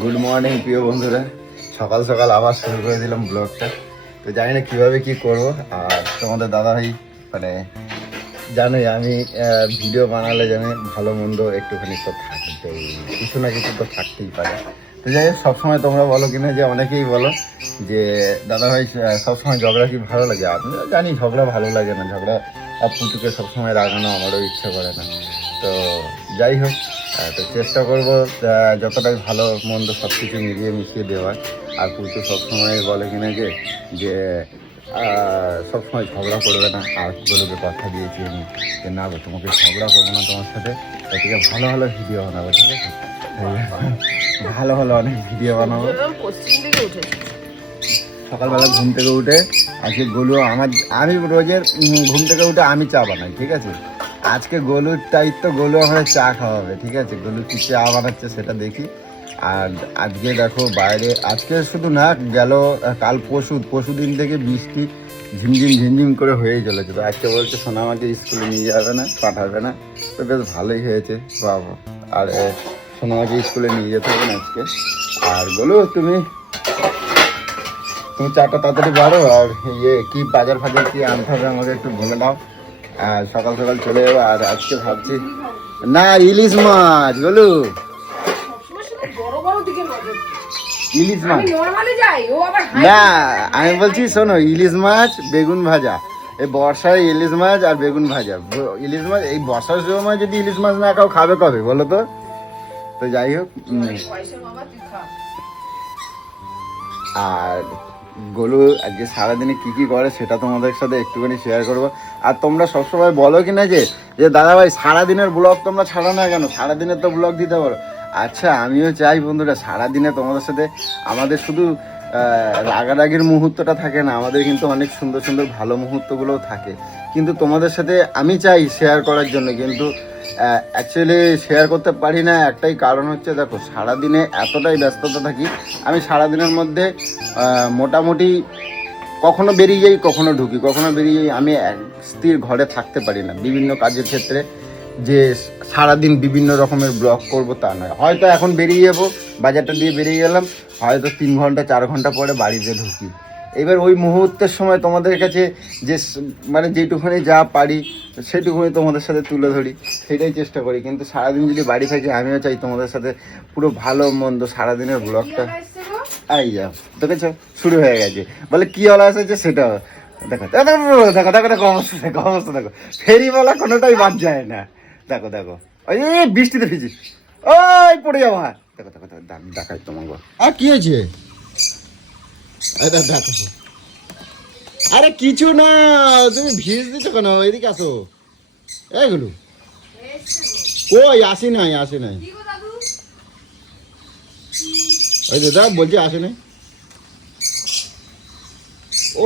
Good morning প্রিয় বন্ধুরা, সকাল সকাল আবার শুরু করে দিলাম ব্লগটা। তো জানি না কীভাবে কী করবো। আর তোমাদের দাদাভাই মানে জানোই আমি ভিডিও বানালে জানি ভালো মন্দ একটুখানি তো থাকতেই, কিছু না কিছু তো থাকতেই পারে। তো যাই হোক, সবসময় তোমরা বলো কিনা যে অনেকেই বলো যে দাদাভাই সবসময় ঝগড়া কি ভালো লাগে। আমি জানি ঝগড়া ভালো লাগে না, ঝগড়া আর পুতুকে সবসময় রাগানো আমারও ইচ্ছে করে না। তো যাই হোক, তো চেষ্টা করবো যতটাই ভালো মন্দ সব কিছু মিলিয়ে মিশিয়ে দেওয়ার। আর পুজো সবসময় বলে কিনা যে সবসময় ঝগড়া করবে না। আর গুলোকে কথা দিয়েছি আমি যে না গো, তোমাকে ঝগড়া করবো না তোমার সাথে, ঠিক আছে, ভালো ভালো ভিডিও বানাবো, ঠিক আছে, ভালো ভালো অনেক ভিডিও বানাবো। সকালবেলা ঘুম থেকে উঠে আজকে গোলু আমি রোজের ঘুম থেকে উঠে আমি চা বানাই, ঠিক আছে। আজকে গোলুর দায়িত্ব, গোলু আমাদের চা খাওয়াবে, ঠিক আছে। গোলু কি চা বানাচ্ছে সেটা দেখি। আর আজকে দেখো বাইরে, আজকে শুধু না, গেল কাল পরশু দিন থেকে বৃষ্টি ঝিমঝিম করে হয়েই চলেছে। তো আজকে বলছে সোনামাকে স্কুলে নিয়ে যাবে না, পাঠাবে না। তো বেশ ভালোই হয়েছে বাবা। আর সোনামাকে স্কুলে নিয়ে যেতে হবে না আজকে। আর গোলু তুমি চাটা তাড়াতাড়ি বাড়ো। আর কি বাজার ফাজার কি আনতে হবে আমাকে একটু বলে দাও। আর সকাল সকাল চলে যাবো। আর আজকে ভাবছি না, ইলিশ মাছ গোলু, ইলিশ মাছ না, আমি বলছি শোনো, ইলিশ মাছ বেগুন ভাজা, এই বর্ষায় ইলিশ মাছ আর বেগুন ভাজা। ইলিশ মাছ এই বর্ষার সময় যদি ইলিশ মাছ না খাও, খাবে কবে বলো তো? তো যাই হোক, আর গোলু আজকে সারাদিনে কি করে সেটা তোমাদের সাথে একটুখানি শেয়ার করবো। আর তোমরা সবসময় বলো কিনা যে দাদাভাই সারাদিনের ব্লগ তোমরা ছাড়ো না কেন, সারাদিনের তো ব্লগ দিতে পারো। আচ্ছা, আমিও চাই বন্ধুরা, সারাদিনে তোমাদের সাথে আমাদের শুধু রাগারাগির মুহূর্তটা থাকে না, আমাদের কিন্তু অনেক সুন্দর সুন্দর ভালো মুহূর্তগুলোও থাকে। কিন্তু তোমাদের সাথে আমি চাই শেয়ার করার জন্য, কিন্তু অ্যাকচুয়ালি শেয়ার করতে পারি না। একটাই কারণ হচ্ছে, দেখো সারাদিনে এতটাই ব্যস্ততা থাকি, আমি সারাদিনের মধ্যে মোটামুটি কখনো বেরিয়ে যাই, কখনো ঢুকি, কখনো বেরিয়ে যাই। আমি স্থির ঘরে থাকতে পারি না বিভিন্ন কাজের ক্ষেত্রে, যে সারাদিন বিভিন্ন রকমের ব্লগ করব তা নয়। হয়তো এখন বেরিয়ে যাবো, বাজারটা দিয়ে বেরিয়ে গেলাম, হয়তো 3 ঘন্টা 4 ঘন্টা পরে বাড়িতে ঢুকি। এবার ওই মুহূর্তের সময় তোমাদের কাছে যে মানে যেটুকুনি যা পারি সেটুকুনি তোমাদের সাথে তুলে ধরি, সেটাই চেষ্টা করি। কিন্তু সারাদিন যদি বাড়ি থাকি, আমিও চাই তোমাদের সাথে পুরো ভালো মন্দ সারাদিনের ব্লগটা। আই যা দেখেছো, শুরু হয়ে গেছে, বলে কি হলো এসেছে সেটা দেখো দেখো দেখো দেখো দেখো অবস্থা দেখো, অবস্থা দেখো, ফেরিওয়ালা কোনোটাই বাদ যায় না। দেখো দেখো, ওই বৃষ্টিতে ভিজিস, ওই পড়ে যাবো। হ্যাঁ দেখো দেখো দেখো, দেখাই তোমাকে। আর কি হয়েছে? দেখো, আরে কিছু না, তুমি ভিজ দিচ্ছ কেন? এদিকে আসো। এগুলো কই, আসি নাই ওই দাদা বলছি আসে নাই।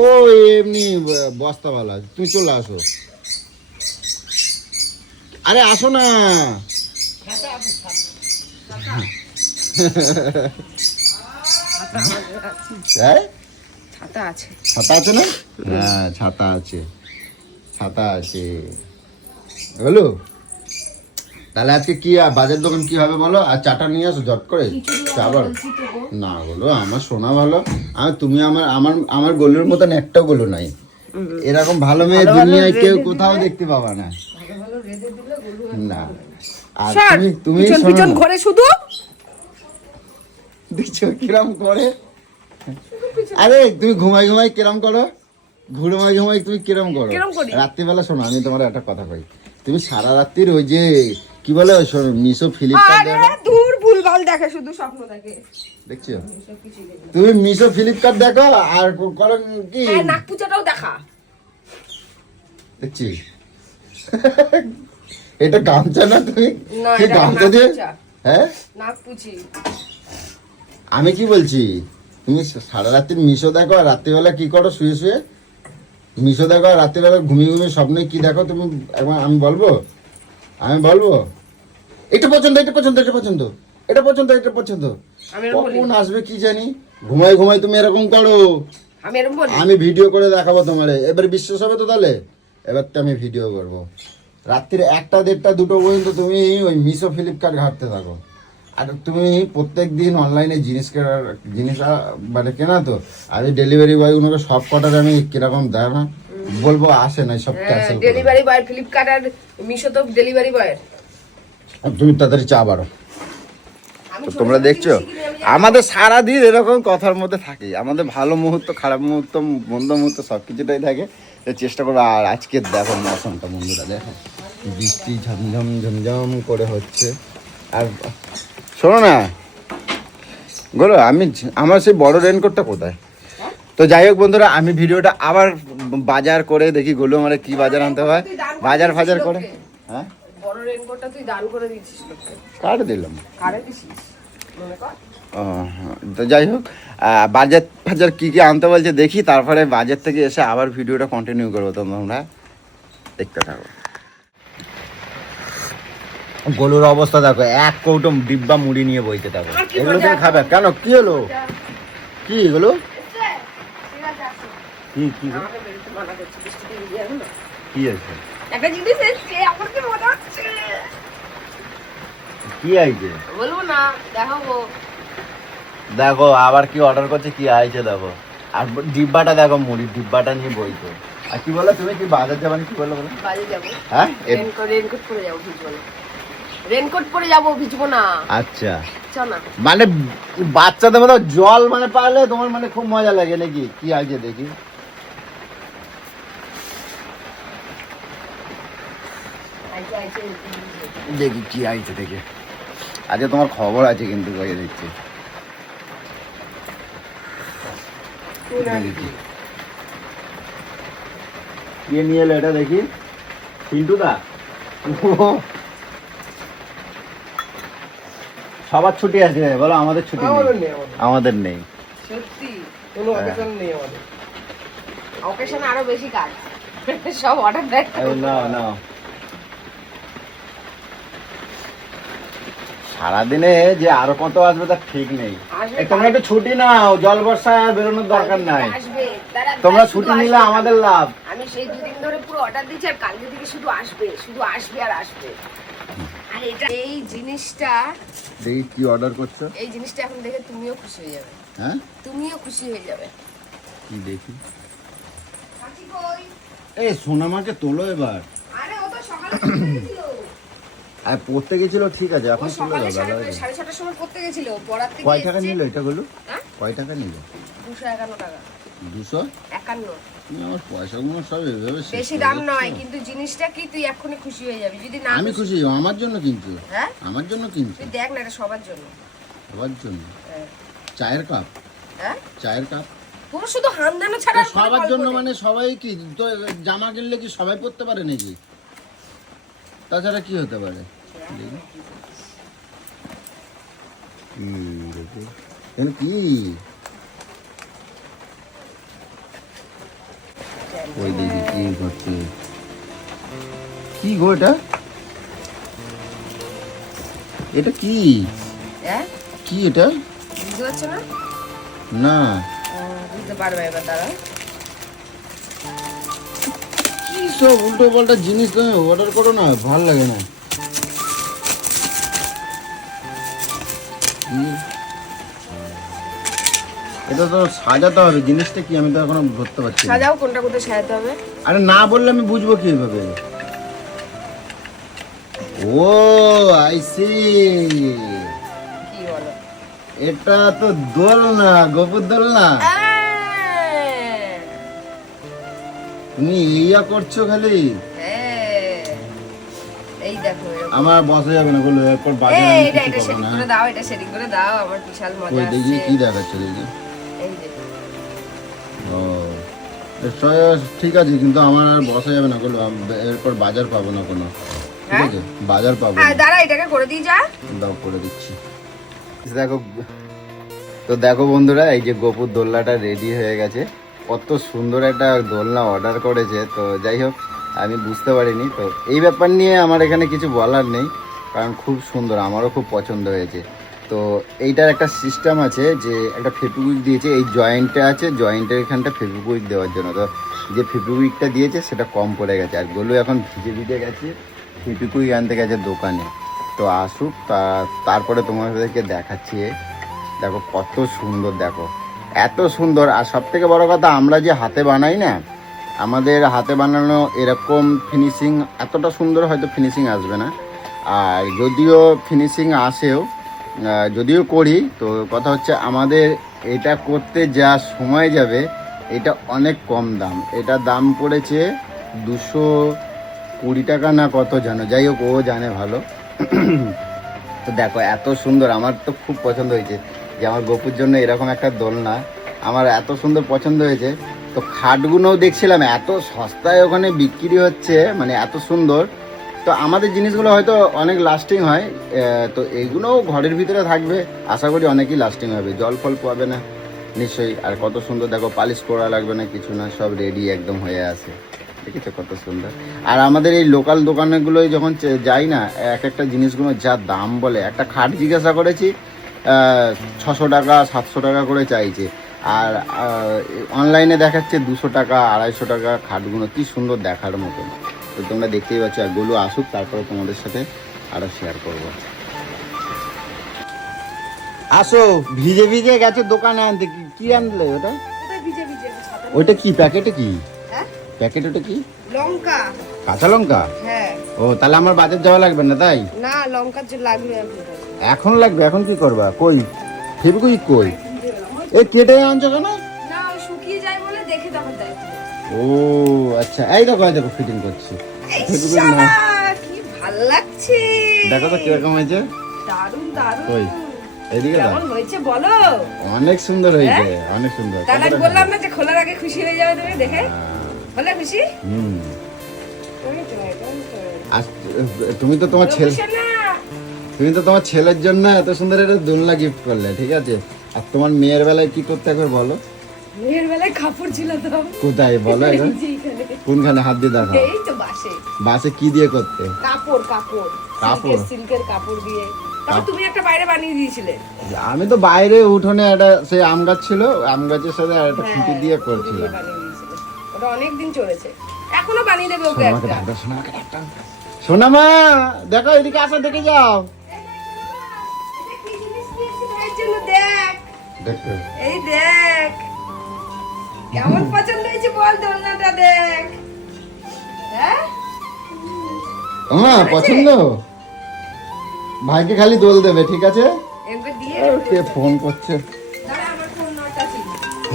ও এমনি বস্তাওয়ালা, তুমি চলে আসো। আরে আসো না। ছাতা আছে না? হ্যাঁ ছাতা আছে। বলো তাহলে আজকে কি বাজার দোকান কি হবে বলো, আর চাটা নিয়ে আসো ঝট করে। আবার না বলো, আমার শোনা ভালো। আর তুমি আমার গোলুর মতন একটাও গোলু নাই। এরকম ভালো মেয়ে দুনিয়ায় কেউ কোথাও দেখতে পাবা না। না আর তুমি ঘরে শুধু দেখছো কিরম করে। আরে তুমি ঘুমাই কিরম করো, ঘুমাই তুমি কিরম করো রাত্রিবেলা। শোনো আমি তোমার একটা কথা কই, তুমি সারা রাত্রির ওই যে কি বলে মিশো ফ্লিপকার্ট দূর ভুলভাল দেখে, শুধু স্বপ্ন দেখে। দেখছো তুমি মিশো ফ্লিপকার্ট দেখো আর করো কি, নাক পুচাটাও দেখা দেখছি। এটা গামছা না, তুমি কি গামছা দিয়ে? হ্যাঁ নাক পুচি। আমি কি বলছি, তুমি সারা রাত্রি মিশো দেখো আর রাত্রিবেলা কি করো শুয়ে মিশো দেখো আর রাত্রিবেলা ঘুমিয়ে স্বপ্নে কি দেখো তুমি একবার আমি বলবো এটা পছন্দ কখন আসবে কি জানি। ঘুমাই তুমি এরকম করো, আমি ভিডিও করে দেখাবো তোমারে। এবার বিশ্বাস হবে তো? তাহলে এবার তো আমি ভিডিও করবো রাত্রির 1টা 1:30 2টো পর্যন্ত তুমি ওই মিশো ফ্লিপকার্ট ঘাটতে থাকো। আর তুমি প্রত্যেকদিন অনলাইনে জিনিস মানে কেনা তো, আর ডেলিভারি বয় গুলোকে সব কটার আমি কিরকম দেয় না বলবো, আসে না সব ক্যান্সেল করে। ডেলিভারি বয় ফ্লিপকার্ট আর মিশো তো ডেলিভারি বয়ের। তুমি তাড়াতাড়ি চা বাড়ো। আমি তো ছোট তোমরা ছোট দেখছো জিনিস শিখিনি, আমি জানি। আমাদের সারাদিন এরকম কথার মধ্যে থাকে, আমাদের ভালো মুহূর্ত, খারাপ মুহূর্ত, মন্দ মুহূর্ত সবকিছুটাই থাকে। তো চেষ্টা করবো। আর আজকে দেখো মৌসুমটা বন্ধুরা, দেখো বৃষ্টি ঝমঝম ঝমঝম করে হচ্ছে। আর শোনো না বলো, আমার সেই বড় রেনকোটটা কোথায়? তো যাই হোক বন্ধুরা, আমি ভিডিওটা আবার বাজার করে দেখি গোলু আমার কি বাজার আনতে হয়, বাজার ফাজার করে। হ্যাঁ, বড় রেনকোটটা তুই দান করে দিচ্ছিস লোককে। কার দিলাম? কারে দিছিস মনে কর। ও হ্যাঁ, তো যাই হোক, বাজার ফাজার কী কী আনতে বলছে দেখি, তারপরে বাজার থেকে এসে আবার ভিডিওটা কন্টিনিউ করবো। তোমরা দেখতে থাকো। গোলুর অবস্থা দেখো, এক কৌটো ডিব্বা মুড়ি নিয়ে বইতে থাকো। আর কি এগুলো মজা তুমি খাবে কেন? কি হলো? কি এগুলো? কি কি গো? আমাকে বেরোতে মানা করছে, বৃষ্টিতে ভিজে যাবে না। কি আছে? একটা জিনিস এসছে, আমার কি মজা হচ্ছে। কি আইছে? বলবো না, দেখাবো। দেখো আবার কি অর্ডার করছে, কি আইছে দেখো। আর ডিব্বাটা দেখো, মুড়ির ডিব্বাটা নিয়ে বইতো। আর কি বলো তুমি, কি বাজার যাবেন কি বলো? বাজে যাবো। হ্যাঁ, রেনকোট পরে যাবো, ভিজবো না। রেনকোট পরে যাবো, ভিজবো না। আচ্ছা, চল না। মানে বাচ্চাদের মতো জল মানে পারলে তোমার মানে খুব মজা লাগে নাকি? কি আছে দেখি। আইছে, আইছে। দেখি কি আইছে দেখি। আজকে তোমার খবর আছে কিন্তু, বলে দিচ্ছি। দেখি কি নিয়ে এলো এটা দেখি। পিন্টু দা, সবার ছুটি আছে বলো, আমাদের ছুটি নেই। আমাদের নেই সত্যি কোনো অকেশন নেই আমাদের। অকেশনে আরো বেশি কাজ। সব অর্ডার দেয়। না না, সারাদিনে যে আরো কত আসবে তার ঠিক নেই। আসবে। তোমরা একটু ছুটি নাও, জল বর্ষায় আর বেরোনোর দরকার নাই। আসবে। দাঁড়া, তোমরা শুধু ছুটি নিলে আসবে। আমাদের লাভ। আমি সেই দুদিন ধরে পুরো অর্ডার দিচ্ছি, আর কালকে থেকে শুধু আসবে, শুধু আসবে আর আসবে। আর এটা, এই জিনিসটা, দেখি কি অর্ডার করছো। এই জিনিসটা এখন দেখে তুমিও খুশি হয়ে যাবে। হ্যাঁ, তুমিও খুশি হয়ে যাবে। কি দেখি। কাকি কই? এই সোনামাকে তোলো এবার। আরে ও তো সকালে পড়তে গেছিল। আর পড়তে গেছিল, ঠিক আছে, ও এখন তুলে সকালে দাও দাদা। 6:30টার সময় পড়তে গেছিল, পড়ার থেকে কয় টাকা এসেছে। নিল এটা গুলো? হ্যাঁ? কয় টাকা নিল? 251 টাকা। 200? 51। তুমি আমার পয়সাগুলো সব এভাবে শেষ বেশি করে দাম দিচ্ছ। নয়, কিন্তু জিনিসটা কি তুই এক্ষুনি খুশি হয়ে যাবি যদি না আমি খুশি, আমার জন্য কিনছো? হ্যাঁ, আমার জন্য কিনছো? তুই দেখ না, এটা সবার জন্য। সবার জন্য? হ্যাঁ। চায়ের কাপ? হ্যাঁ, চায়ের কাপ? তোর শুধু হামদানো ছাড়া আর কোনো সবার গল্প জন্য নেই। মানে সবাই কি তো জামা কিনলে কি সবাই পরতে পারে নাকি? তাছাড়া কি হতে পারে? কি ওই দেখি কি করছে, কি গো এটা? এটা কি? হ্যাঁ, কি এটা? বুঝতে পারছো না? না, বুঝতে পারবে এবার, দাঁড়া। কি সব উল্টো পাল্টা জিনিস তুমি অর্ডার করো না, ভালো লাগে না। কি? এটা তো সাজাতে হবে, জিনিসটা কি আমি তো এখনো ধরতে পারছি না। সাজাও, কোনটা কোথায় সাজাতে হবে? আরে না বললে আমি বুঝবো কি এইভাবে? ও আই সি, কি বলো? এটা তো দোলনা, গোপুর দোলনা। তুমি ইয়া করছো খালি। হ্যাঁ, এই দেখো এরকম। আমার বসা যাবে না, বলো এরপর বাজারে এই, আমি এটা কিছু এটা পাবো সেটিং না। করে দাও, এটা সেটিং করে দাও, আমার বিশাল মজা ওই দেখি আসছে। কি দেখাচ্ছে দেখি। এই যে, ও ঠিক আছে, কিন্তু আমার আর বসা যাবে না, বলো এরপর বাজার পাবো না কোনো। ঠিক হ্যাঁ? আছে, বাজার পাবো হ্যাঁ না। দাঁড়া, এটাকে করে দিয়ে যা। দাও করে দিচ্ছি। দেখো, তো দেখো বন্ধুরা, এই যে গোপুর দোলনাটা রেডি হয়ে গেছে। কত সুন্দর একটা দোলনা অর্ডার করেছে। তো যাই হোক, আমি বুঝতে পারিনি। তো এই ব্যাপার নিয়ে আমার এখানে কিছু বলার নেই, কারণ খুব সুন্দর, আমারও খুব পছন্দ হয়েছে। তো এইটার একটা সিস্টেম আছে যে একটা ফেব্রিকুইক দিয়েছে, এই জয়েন্টে আছে, জয়েন্টের এখানটা ফেব্রিকুইক দেওয়ার জন্য। তো যে ফেব্রিকুইকটা দিয়েছে সেটা কম পড়ে গেছে, আর গোলু এখন ভিজে ভিজে গেছে, ফেব্রিকুইক আনতে গেছে দোকানে। তো তো আসুক, তারপরে তোমাদেরকে দেখাচ্ছি। দেখো কত সুন্দর, দেখো এত সুন্দর। আর সব থেকে বড় কথা, আমরা যে হাতে বানাই না, আমাদের হাতে বানানো এরকম ফিনিশিং এতটা সুন্দর হয়তো ফিনিশিং আসবে না। আর যদিও ফিনিশিং আসেও, যদিও করি, তো কথা হচ্ছে আমাদের এটা করতে যা সময় যাবে এটা অনেক কম দাম। এটা দাম পড়েছে 220 টাকা না কত জানো, যাই হোক ও জানে ভালো। তো দেখো এত সুন্দর, আমার তো খুব পছন্দ হয়েছে যে আমার গপুর জন্য এরকম একটা দোলনা আমার এত সুন্দর পছন্দ হয়েছে। তো খাটগুলোও দেখছিলাম এত সস্তায় ওখানে বিক্রি হচ্ছে, মানে এত সুন্দর। তো আমাদের জিনিসগুলো হয়তো অনেক লাস্টিং হয়, তো এইগুলোও ঘরের ভিতরে থাকবে, আশা করি অনেকই লাস্টিং হবে, জল ফল পাবে না নিশ্চয়ই। আর কত সুন্দর দেখো, পালিশ করা লাগবে না কিছু না, সব রেডি একদম হয়ে আছে, দেখেছো কত সুন্দর। আর আমাদের এই লোকাল দোকানগুলোয় যখন যাই না, এক একটা জিনিসগুলো যা দাম বলে, একটা খাট জিজ্ঞাসা করেছি 600 টাকা 700 টাকা করে চাইছে, আর অনলাইনে দেখাচ্ছে 200 টাকা 250 টাকা খাটগুলো, কি সুন্দর দেখার মতো। তো তোমরা দেখতেই পাচ্ছ, আর গুলো আসুক তারপরে তোমাদের সাথে আরো শেয়ার করব। আসো, ভিজে ভিজে গেছে দোকানে আনতে, কি আনলে ওটা? ভিজে ভিজে ছাতা ওইটা কি প্যাকেটে কি? হ্যাঁ প্যাকেট ওটা কি? লঙ্কা। কাঁচা লঙ্কা? হ্যাঁ। ও তাহলে আমার বাজার যাওয়া লাগবে না তাই? না, লঙ্কার যে লাগবে এখন লাগবে, এখন কি করবা? কই ফেবিকুইক কই? এই কেটে আনছো কেন? না, শুকিয়ে যায় বলে দেখে তখন দেয়। ও আচ্ছা, এই দেখো এই দেখো ফিটিং করছি। ফেবিকুইক না, কি ভালো লাগছে, দেখো তো কিরকম হয়েছে। দারুন দারুন। কই এদিকে দাও। কেমন হয়েছে বলো? অনেক সুন্দর হয়েছে, অনেক সুন্দর। তাহলে বললাম না যে খোলার আগে খুশি হয়ে যাবে তুমি দেখে। বলে খুশি? হুম। আর তুমি তো তোমার ছেলের জন্য এত সুন্দর একটা দোলনা গিফট করলে, ঠিক আছে। আর তোমার মেয়ের বেলায় কি করতে একবার বলো? মেয়ের বেলায় কাপড় ছিল তো। কোথায় বলো এখন? কোনখানে হাত দিয়ে দেখো? এই তো বাসে। বাসে কি দিয়ে করতে? কাপড়। সিল্কের কাপড় দিয়ে। তবে তুমি একটা বাইরে বানিয়ে দিয়েছিলে। আমি তো বাইরে উঠোনে একটা সেই আম গাছ ছিল, আম গাছের সাথে একটা খুঁটি দিয়ে করছিলাম। ওটা অনেক দিন চলেছে, এখনো বানিয়ে দেবে ওকে একটা। সোনা মা দেখো এদিকে আসো, দেখে যাও। দেখো এই দেখ কেমন পছন্দ হয়েছে বল, দোলনাটা দেখ। হ্যাঁ পছন্দ? ভাইকে খালি দোল দেবে, ঠিক আছে। এমকে দিয়ে কে ফোন করছে? দাঁড়া, আমার ফোন নটা ছিল।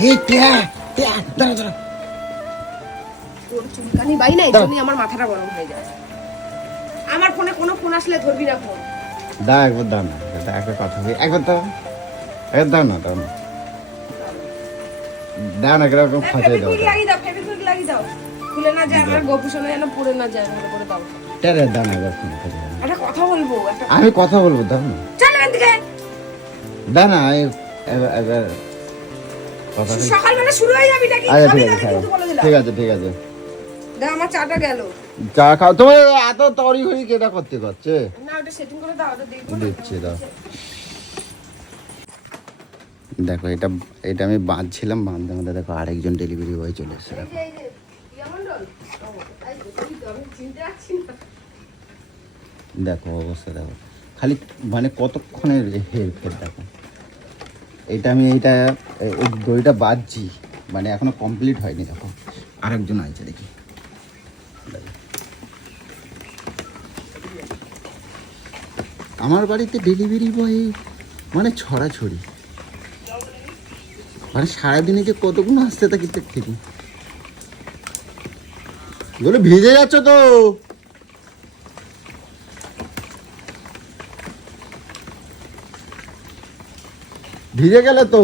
এই টিয়া দাঁড়া দাঁড়া। তোর চুলকানি বাই না, এজন্যই আমার মাথাটা গরম হয়ে যায়। আমার ফোনে কোনো ফোন আসলে ধরবি না ফোন। দাও একবার, দাও না, একবার কথা বলি, একবার দাও, একবার দাও না, দাও না, দাও না, কিরকম ফাঁসাই দাও। ফেবিকুইক লাগিয়ে দাও, খুলে না যায়, আমার গোপুসনে যেন পড়ে না যায়, ভালো করে দাও। টেরে দাও না, একবার ফোন করে দাও। একটা কথা বলবো, আমি কথা বলবো, দাও না, চল এখান থেকে। দাও না, একবার কথা। সকালবেলা শুরু হয়ে যাবি নাকি? আচ্ছা খাবি ঠিক না আছে, কিন্তু বলে দিলাম। ঠিক আছে, ঠিক আছে। দাও, আমার চাটা গেল। চা খাও, তোমার এত তরি হয়ে কেটা করতে করছে। না, ওটা সেটিং করে দাও, ওটা দেখবো। দিচ্ছি, দাও। দেখো এটা এটা আমি বাঁধছিলাম, বাঁধতে মধ্যে দেখো আরেকজন ডেলিভারি বয় চলে এসেছে। এই যে প্রিয়া মণ্ডল, এই তো আমি চিনতে পারছি না। দেখো অবস্থা দেখো, খালি মানে কতক্ষণের হেরফের দেখো। এইটা আমি এই দড়িটা বাঁধছি, মানে এখনো কমপ্লিট হয়নি। দেখো আরেকজন আছে, দেখি। আমার বাড়িতে ডেলিভারি বয় মানে ছড়াছড়ি, মানে সারাদিনে যে কতগুলো আসতে থাকে থেকে। এগুলো ভিজে যাচ্ছ তো। ভিজে গেলে তো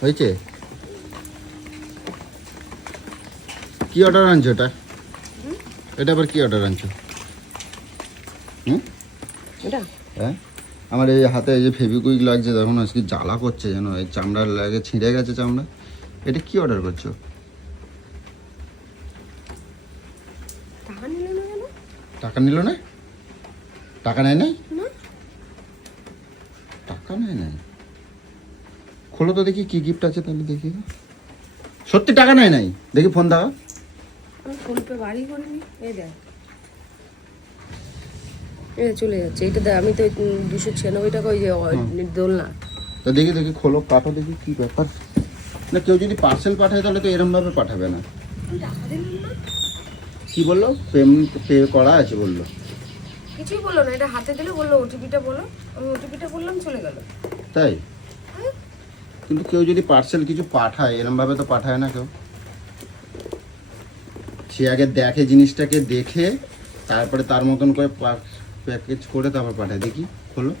হয়েছে। কি অর্ডার আনছো এটা? এটা আবার কি অর্ডার আনছো? এটা হ্যাঁ, আমার এই হাতে এই যে ফেবিকুইক লাগছে, তখন আজকে জ্বালা করছে যেন, এই চামড়ার লাগে ছিঁড়ে গেছে চামড়া। এটা কি অর্ডার করছো? টাকা নিল না কেন? টাকা নিল না? টাকা নেয় নাই? টাকা নেয় নাই? খোলো তো দেখি কি গিফট আছে, তাহলে দেখি। সত্যি টাকা নেয় নাই? দেখি ফোন দাও। আমি ফোনপে বাড়ি করিনি এই দেখ এ চলে যাচ্ছে এটা দেখ আমি তো 296 টাকা ওই যে দোলনা তো দেখি দেখি খোলো পাঠা দেখি কি ব্যাপার না কেউ যদি পার্সেল পাঠায় তাহলে তো এরম ভাবে পাঠাবে না টাকা দিলাম না কি বললো পেমেন্ট পে করা আছে বললো কিছুই বললো না এটা হাতে দিলে বললো ওটিপিটা বলো আমি ওটিপিটা বললাম চলে গেল তাই কিন্তু কেউ যদি পার্সেল কিছু পাঠায় এরম ভাবে তো পাঠায় না কেউ সে আগে দেখে জিনিসটাকে দেখে তারপরে তার মতন করে প্যাকেজ করে তারপর পাঠায় দেখি খোলো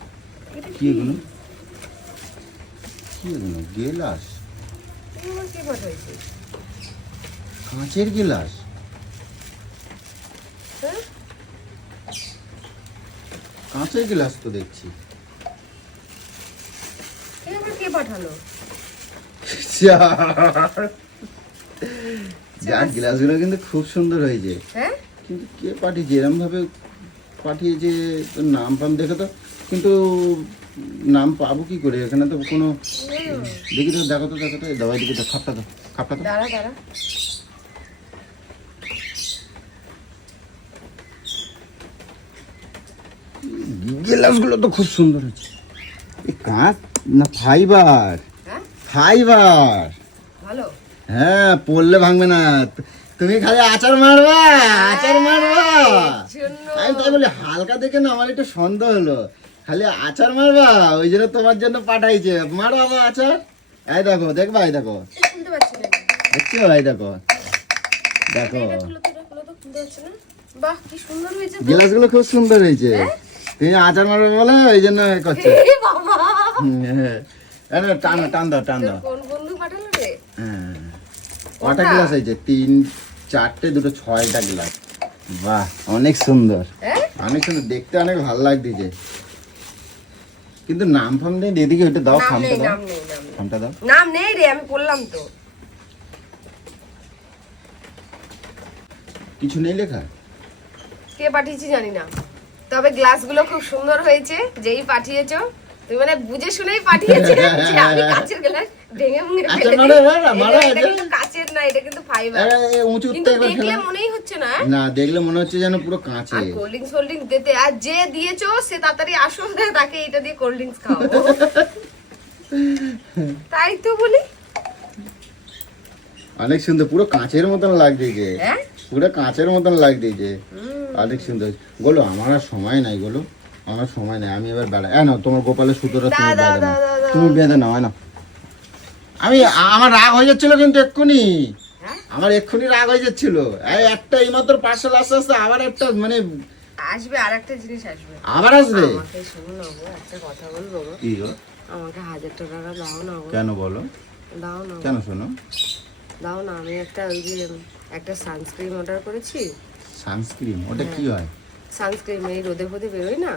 এটা কি এগুলো কি এগুলো গেলাস তুমি আমার কি পাঠাইছে কাঁচের গেলাস হ্যাঁ কাঁচের গেলাস তো দেখছি এই আবার কে পাঠালো যা গ্লাসগুলো কিন্তু খুব সুন্দর হয়েছে হ্যাঁ কিন্তু কে পাঠিয়েছে এরম ভাবে পাঠিয়েছে তোর নাম পাম দেখে তো কিন্তু নাম পাবো কি করে এখানে তো কোনো দেখি তো দেখো তো দাবাই দিকে তো খাপটা তো দাঁড়া দাঁড়া গ্লাসগুলো তো খুব সুন্দর হয়েছে এই কাঁচ না ফাইবার হ্যাঁ ফাইবার ভালো হ্যাঁ পড়লে ভাঙবে না তুমি খালি আচার মারবা জন্য আমি তাই বলি হালকা দেখে না আমার একটু সন্দেহ হলো খালি আচার মারবা ওই জন্য তোমার জন্য পাঠাইছে মারো বাবা আচার এই দেখো দেখবা এই দেখো খুলতে পারছি না দেখছো এই দেখো দেখো এটা খুলো তো খুলতে পারছি না বাহ কি সুন্দর হয়েছে তো গ্লাসগুলো খুব সুন্দর হয়েছে তুমি আচার মারবে বলে ওই জন্য এ করছো এই বাবা হ্যাঁ এই নাও, টান দাও তোর কোন বন্ধু পাঠালো রে হ্যাঁ কটা গ্লাস হয়েছে 3 4টে 2 6টা গ্লাস বাহ অনেক সুন্দর হ্যাঁ অনেক সুন্দর দেখতে অনেক ভালো লাগতেছে কিন্তু নাম ফাম নেই এদিকে ওটা দাও নাম খামটা নেই দাও নাম নেই নাম নেই খামটা দাও নাম নেই রে আমি বললাম তো কিছু নেই লেখা কে পাঠিয়েছি জানি না তবে গ্লাসগুলো খুব সুন্দর হয়েছে যেই পাঠিয়েছো তুমি মানে বুঝে শুনেই পাঠিয়েছো যে আমি কাচের গ্লাস ভেঙে ভেঙে আচ্ছা, ফেলে মারো, দিই। এটা আচ্ছা। কিন্তু কাচের না এটা কিন্তু ফাইবার উঁচু কিন্তু একবার দেখলে ফেলা মনেই হচ্ছে না না দেখলে মনে হচ্ছে যেন পুরো কাঁচে আর কোল্ড ড্রিঙ্কস দিতে আর যে দিয়েছো সে তাড়াতাড়ি আসো তাকে এটা দিয়ে কোল্ড ড্রিঙ্কস খাও তাই তো বলি অনেক সুন্দর পুরো কাঁচের মতন লাগতেছে হ্যাঁ পুরো কাঁচের মতন লাগতেছে অনেক সুন্দর গোলো আমার আর সময় নাই গোলো আমার সময় নাই আমি এবার বেড়া না তোমার গোপালের সুতোটা তুমি দাও, বেঁধে নাও দাও, দাও, তুমি বেঁধে নাও না আমি আমার রাগ হয়ে যাচ্ছিল কিন্তু এক্ষুনি হ্যাঁ? আমার এক্ষুনি রাগ হয়ে যাচ্ছিল এই একটা এইমাত্র পার্সেল আসতে আসতে আবার একটা মানে আসবে আর একটা জিনিস আসবে আবার আসবে আমাকে শোনো না গো একটা কথা বলবো গো কি গো আমাকে 1000 টাকা দাও না গো কেন বলো দাও না কেন শোনো দাও না আমি একটা ওই যে একটা সানস্ক্রিন অর্ডার করেছি সানস্ক্রিন ওটা কি হয় সানস্ক্রিন এই রোদে ফোদে বেরোয় না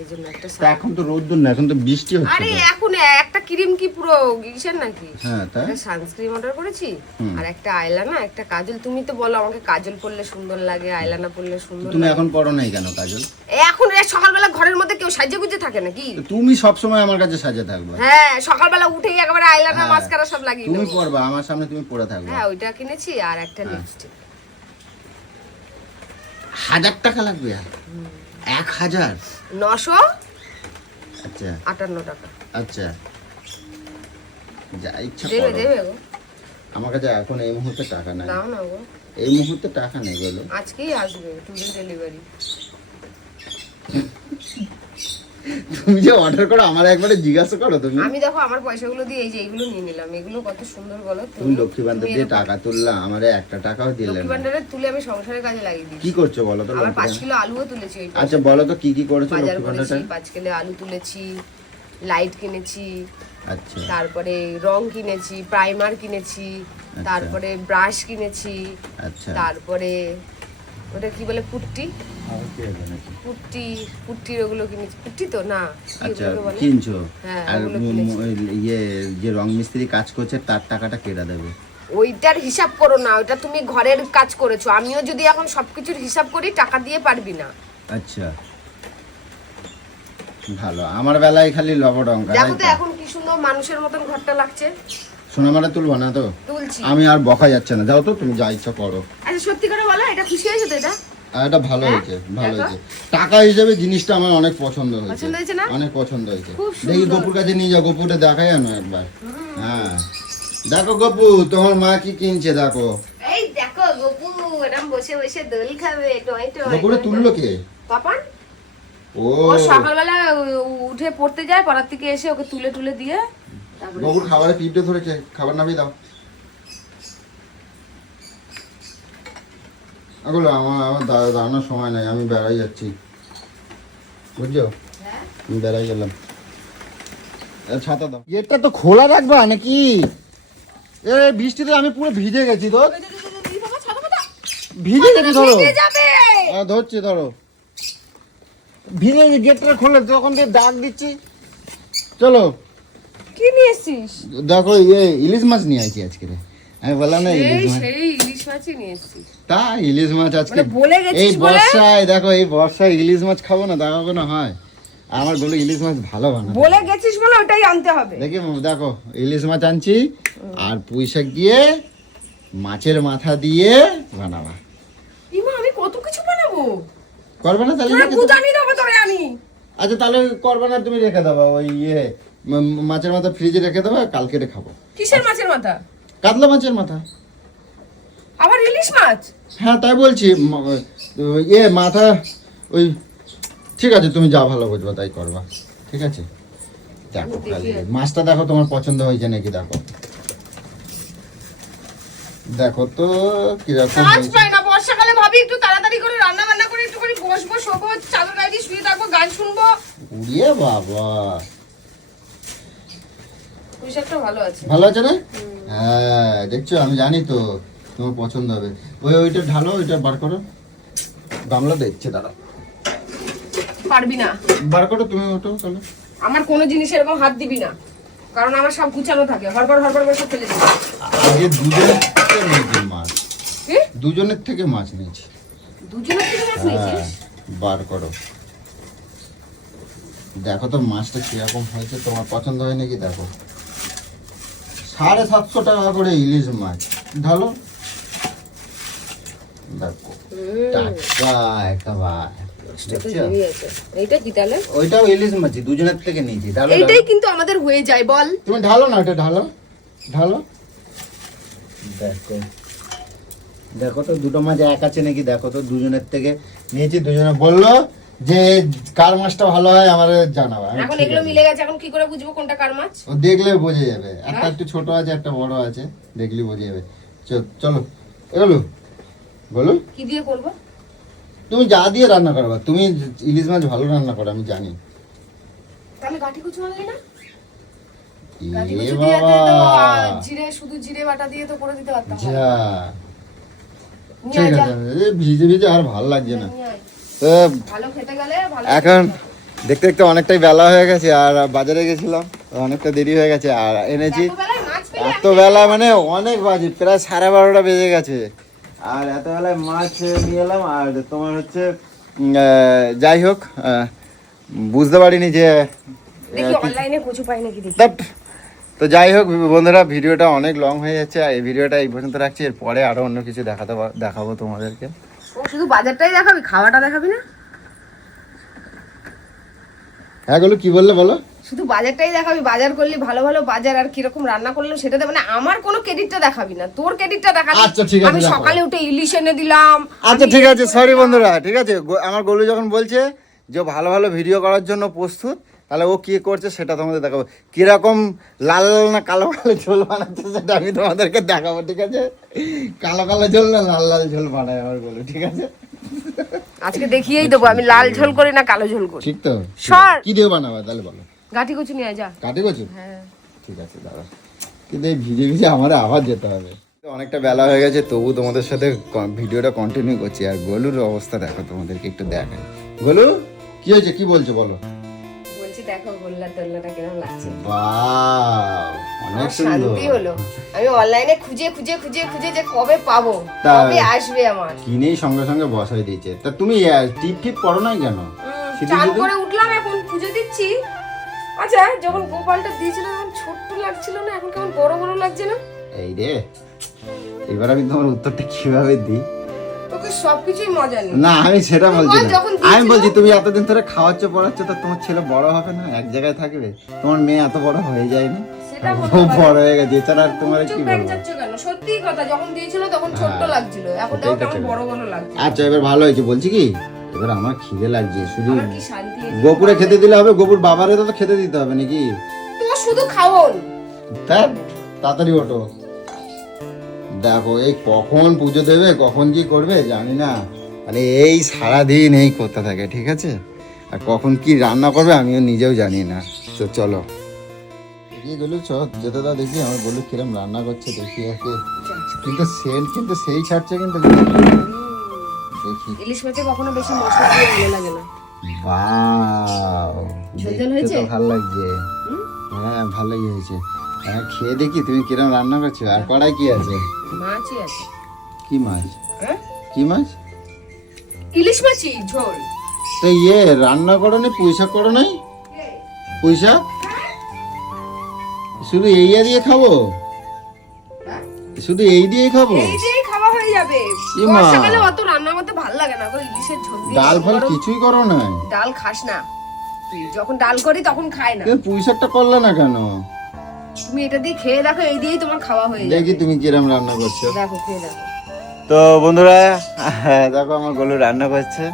এই জন্য একটা তা এখন তো রোদ্দুর না এখন তো বৃষ্টি হচ্ছে আরে তো। এখন একটা ক্রিম কি পুরো কিসের নাকি হ্যাঁ তাই একটা সানস্ক্রিন অর্ডার করেছি হুম। আর একটা আইলানা একটা কাজল তুমি তো বলো আমাকে কাজল পরলে সুন্দর লাগে আইলানা পরলে সুন্দর তুমি লাগে এখন পড়ো নাই কেন কাজল এখন সকালবেলা ঘরের মধ্যে কেউ সাজে গুজে থাকে নাকি তো তুমি সব সময় আমার কাছে সাজে থাকবে হ্যাঁ সকালবেলা উঠেই একেবারে আইলানা হ্যাঁ। মাস্কারা সব লাগিয়ে তুমি দেবো। পড়বা আমার সামনে তুমি পড়ে থাকবে হ্যাঁ ওইটা কিনেছি আর একটা লিপস্টিক 1000 টাকা লাগবে 1000 958 আচ্ছা টাকা আচ্ছা যা ইচ্ছা দেবে করো দেবে গো আমার কাছে এখন এই মুহূর্তে টাকা নাই দাও না গো এই মুহূর্তে টাকা নেই বলো আজকেই আসবে টুডে ডেলিভারি তুমি যে অর্ডার করো আমার একবারে জিজ্ঞাসা করো তুমি আমি দেখো আমার পয়সাগুলো দিয়ে এই যে এইগুলো নিয়ে নিলাম এগুলো কত সুন্দর বলো তুমি লক্ষ্মী ভান্ডার দিয়ে টাকা তুললা আমারে একটা টাকাও দিলে লক্ষ্মী না ভান্ডারে তুলে আমি সংসারের কাজে লাগিয়ে দিই কি করছো বলো তো আবার লক্ষ্মী 5 ভান্ডার কিলো আলুও তুলেছি ওই আচ্ছা বলো তো কি কি করেছো বাজার লক্ষ্মী করেছি ভান্ডারটা 5 কিলো আলু তুলেছি লাইট কিনেছি আচ্ছা তারপরে রং কিনেছি প্রাইমার কিনেছি তারপরে ব্রাশ কিনেছি আচ্ছা তারপরে ওটা কি বলে পুট্টি আর কি হবে নাকি? পুট্টির ওগুলো কিনেছি পুট্টি তো না কি আচ্ছা ওগুলোকে বলে? কিনছো হ্যাঁ, আর ওগুলো কিনেছি। ইয়ে যে রং মিস্ত্রি কাজ করছে তার টাকাটা কেটে দেবে ওইটার হিসাব করো না ওটা তুমি ঘরের কাজ করেছো আমিও যদি এখন সবকিছুর হিসাব করি টাকা দিয়ে পারবি না আচ্ছা ভালো আমার বেলায় খালি লবডঙ্কা দেখো তো এখন কি সুন্দর মানুষের মতন ঘরটা লাগছে সোনামারা তুলবো না তো তুলছি আমি আর বকা যাচ্ছে না যাও তো তুমি যা ইচ্ছা করো আর আচ্ছা সত্যি করে বলো, এটা খুশি হয়েছে তো? এটা ভালো হয়েছে, ভালো হয়েছে। টাকা হিসেবে জিনিসটা আমার অনেক পছন্দ হয়েছে। পছন্দ হয়েছে না? অনেক পছন্দ হয়েছে। খুব দেখি সুন্দর। গপুর কাছে নিয়ে যাও, গপুটা দেখাই আনো একবার। হ্যাঁ দেখো গপু, তোমার মা কি কিনছে দেখো। এই দেখো গপু এরকম বসে বসে দোল খাবে, টয় টয়। গপুরে তুললো কে? পাপান ও ও সকালবেলা উঠে পড়তে যায়, পড়ার থেকে এসে ওকে তুলে তুলে দিয়ে তারপরে গপুর খাবারে পিপড়ে ধরেছে, খাবার নামিয়ে দাও। এগুলো আমার দাঁড়ানোর সময় নাই, আমি বেড়াই যাচ্ছি বুঝছো, আমি বেড়াই গেলাম। ছাতা দাও। এটা তো খোলা রাখবা নাকি? এ বৃষ্টিতে আমি পুরো ভিজে গেছি তো, ভিজে গেছি। ধরো ভিজে যাবে। ধরছি, ধরো ভিজে গেটটা খুলে তখন দিয়ে ডাক দিচ্ছি। চলো কি নিয়ে এসেছিস? দেখো ইলিশ মাছ নিয়ে আসি আজকে। আমি বললাম না ইলিশ মাছ, সেই ইলিশ মাছই নিয়ে এসেছিস। তা ইলিশ মাছ আজকে মানে বলে গেছিস এই বলে? বর্ষায়, দেখো এই বর্ষায় ইলিশ মাছ খাবো না, দেখা কোনো হয়? আমার বলে ইলিশ মাছ ভালো বানাবে। বলে গেছিস বলে ওটাই আনতে হবে। দেখি দেখো ইলিশ মাছ আনছি আর পুঁই শাক দিয়ে মাছের মাথা দিয়ে বানাবা। ইমা আমি কত কিছু বানাবো। করবে না তাহলে? তোরা রেখে বুঝ দাও। আনি দেবো তোরে আমি। আচ্ছা তাহলে করবে না, তুমি রেখে দেবা ওই মাছের মাথা ফ্রিজে রেখে দেবা, কালকে খাবো। কিসের মাছের মাথা? কাতলা মাছের মাথা। আবার ইলিশ মাছ? হ্যাঁ তাই বলছি, মাথা ওই। ঠিক আছে তুমি যা ভালো বুঝবা তাই করবা, ঠিক আছে? দেখো কালকে মাছটা দেখো তোমার পছন্দ হয়েছে নাকি, দেখো দেখো তো কিরকম কাজ হয়েছে। পাই না, বর্ষাকালে ভাবি একটু তাড়াতাড়ি করে রান্না বান্না করে একটু করে বসবো, শোবো, চাদর গায়ে দিয়ে শুয়ে থাকবো, গান শুনবো। উড়িয়ে বাবা, পুঁইশাকটা ভালো আছে। ভালো আছে না? হ্যাঁ দেখছো, আমি জানি তো তোমার পছন্দ হবে। ওইটা ঢালো, ওইটা বার করো, গামলা দেখছে দাঁড়া, পারবি না। বার করো তুমি, ওটো চলো। আমার কোনো জিনিস এরকম হাত দিবি না, কারণ আমার সব গুছানো থাকে, হড়বড় হড়বড় করে সব ফেলে দিবি। আগে দুজনের থেকে নিয়েছি মাছ, কি? দুজনের থেকে মাছ নিয়েছি। দুজনের থেকে মাছ হ্যাঁ নিয়েছিস? বার করো, দেখো তো মাছটা কিরকম হয়েছে, তোমার পছন্দ হয় নাকি দেখো। 750 টাকা করে ইলিশ মাছ, ঢালো দেখো, টাটকা একেবারে। দেখছো? এইটা কি তাহলে? ওইটাও ইলিশ মাছ, দুজনের থেকে নিয়েছি। ঢালো এইটাই ঢালো। কিন্তু আমাদের হয়ে যায় বল। তুমি ঢালো না, ওটা ঢালো ঢালো। দেখো দেখো তো দুটো মাছ এক আছে নাকি দেখো তো, দুজনের থেকে নিয়েছি, দুজনে বললো যে কার মাছটা ভালো হয় আমাদের জানাবা। আমি এখন ঠিক এগুলো আছে। মিলে গেছে, এখন কি করে বুঝবো কোনটা কার মাছ? ও দেখলে বোঝা যাবে, একটা একটু ছোট আছে একটা বড় আছে, দেখলে বোঝা যাবে। চলো এগুলো বলো, কি দিয়ে করবো? তুমি যা দিয়ে রান্না করবা, তুমি ইলিশ মাছ ভালো রান্না করো আমি জানি। তাহলে গাঠি কুচু আনলি না? এ গাঠি কুচু দিয়ে বাবা, তো জিরে, শুধু জিরে বাটা দিয়ে তো করে দিতে পারতাম। যা নিয়ে ঠিক আয় যা। আছে, এই ভিজে ভিজে আর ভালো লাগছে না। নিয়ে আয়। তো ভালো খেতে গেলে ভালো। এখন দেখতে দেখতে অনেকটাই বেলা হয়ে গেছে, আর বাজারে গেছিলাম, অনেকটা দেরি হয়ে গেছে, আর এনেছি এত বেলায় মাছ পেলে এত বেলা মানে অনেক বাজে, প্রায় 12:30 বেজে গেছে, আর এত বেলায় মাছ নিয়ে এলাম। আর তোমার হচ্ছে যাই হোক, বুঝতে পারিনি যে দেখি অনলাইনে কচু পাই নাকি দেখি। ধ্যাৎ। তো যাই হোক বন্ধুরা, ভিডিওটা অনেক লং হয়ে যাচ্ছে, আর এই ভিডিওটা এই পর্যন্ত রাখছি, এরপরে আরো অন্য কিছু দেখাবো তোমাদেরকে। ও শুধু বাজারটাই দেখাবি, খাওয়াটা দেখাবি না? হ্যাঁ গুলো কি বললে বলো। শুধু বাজারটাই দেখাবি, বাজার করলি ভালো ভালো বাজার, আর কিরকম রান্না করলাম সেটা মানে আমার কোনো ক্রেডিটটা দেখাবি না, তোর ক্রেডিটটা দেখাবি। আচ্ছা, ঠিক আছে, আমি দেখো। সকালে উঠে ইলিশ এনে দিলাম। আচ্ছা ঠিক আছে, সরি বন্ধুরা, ঠিক আছে। আমার গোলু যখন বলছে যে ভালো ভালো ভিডিও করার জন্য প্রস্তুত, তাহলে ও কি করছে সেটা তোমাদের দেখাবো, কিরকম লাল না কালো কালো ঝোল বানাচ্ছে সেটা আমি তোমাদেরকে দেখাবো, ঠিক আছে? কালো কালো ঝোল না লাল লাল ঝোল বানায় আমার গোলু, ঠিক আছে? আজকে দেখিয়েই দেবো আমি লাল ঝোল করি না কালো ঝোল করি। ঠিক তো? সর। কি দিয়ে বানাবা তাহলে বলো। গাঠি কচু নিয়ে আয় যা। কাটি কচু? হ্যাঁ ঠিক আছে দাদা, কিন্তু এই ভিজে ভিজে আমার আবার যেতে হবে। অনেকটা বেলা হয়ে গেছে, তবু তোমাদের সাথে ভিডিওটা কন্টিনিউ করছি। আর গোলুর অবস্থা দেখো, তোমাদেরকে একটু দেখাই। গোলু কি হয়েছে, কি বলছো বলো। বলছি দেখো গোল্লা টোল্লাটা কেমন লাগছে। বাহ, অনেক সুন্দর। শান্তি হলো, আমি অনলাইনে খুঁজে খুঁজে খুঁজে খুঁজে যে কবে পাবো, তা- কবে আসবে আমার। কিনেই সঙ্গে সঙ্গে বসাই দিয়েছে। তা তুমি টিপ টিপ করো নাই কেন? শুধু চান শুধু? করে উঠলাম, এখন পুজো দিচ্ছি। আচ্ছা যখন গোপালটা দিয়েছিল তখন ছোট্ট লাগছিল না, এখন কেমন বড় বড় লাগছে না? এই রে, এবার আমি তোমার উত্তরটা কিভাবে দিই। তোকে সবকিছুই মজা নেই। না আমি সেটা বলছি না, যখন আমি বলছি তুমি এতদিন ধরে খাওয়াচ্ছ পড়াচ্ছ, তো তোমার ছেলে বড় হবে না, এক জায়গায় থাকবে? তোমার মেয়ে এত বড় হয়ে যায়নি? সেটা ও বলতে পারি। বড় হয়ে গেছে, এছাড়া আর তোমার কি চুপ বলবো? করে যাচ্ছ কেন? সত্যি কথা, যখন দিয়েছিল তখন ছোট্ট হ্যাঁ, লাগছিল, এখন সেটাই দেখো তো কেমন ঠিক। বড় বড় লাগছে। আচ্ছা এবার ভালো হয়েছে, বলছি কি এবার আমার খিদে লাগছে, শুধু আমার কি শান্তি এই যে গোপুরে খেতে দিলে হবে? গোপুর বাবারে তো খেতে দিতে হবে নাকি? তোমার শুধু খাওন। তার তাড়াতাড়ি ওঠো। দেখো এই কখন পুজো দেবে, কখন কি করবে জানি না, মানে এই সারাদিন এই করতে থাকে, ঠিক আছে? আর কখন কি রান্না করবে আমিও নিজেও জানি না। তো চলো কি গেলো, চ যেতে দাও দেখি আমার বললো কিরম রান্না করছে দেখি ওকে। কিন্তু সেন্ট কিন্তু সেই ছাড়ছে কিন্তু, দেখি। ইলিশ মাছে কখনো বেশি মশলা দিয়ে ভালো লাগে না। বাও, ঝোল দেখতে হয়েছে? তো ভালো লাগছে। হ্যাঁ ভালোই হয়েছে। হ্যাঁ খেয়ে দেখি তুমি কিরম রান্না করছো। আর কড়াই কি আছে? মাছই আছে। কি মাছ? হ্যাঁ? কি মাছ? ইলিশ মাছই ঝোল। তো রান্না করো নি, পুঁইশাক করো নাই? পুঁইশাক শুধু এই দিয়ে খাবো? শুধু এই দিয়েই খাবো? এই দিয়েই খাওয়া হয়ে যাবে। এ মা। বর্ষাকালে অত রান্না করতে ভালো লাগে না গো, ইলিশের ঝোল দিয়ে। ডাল ফাল গরম- কিছুই করো নাই? ডাল খাস না তুই, যখন ডাল করি তখন খাই না। তুমি পুঁইশাকটা করলে না কেন? তুমি এটা দিয়ে খেয়ে দেখো, এই দিয়েই তোমার খাওয়া হয়ে যাবে। দেখি তুমি কিরম রান্না করছো। দেখো খেয়ে দেখো। তো বন্ধুরা দেখো আমার গোলু রান্না করছে,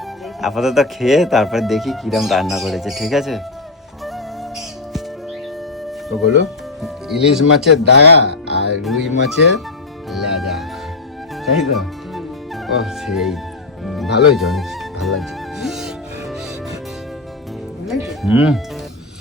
আপাতত খেয়ে তারপর দেখি কিরম রান্না করেছে, ঠিক আছে? তো গোলু ইলিশ মাছের দাগা আর রুই মাছের লেজা, তাই তো? ও সেই ভালোই হয়েছে, অনেক ভালো লাগছে। বুঝলে কি? হুম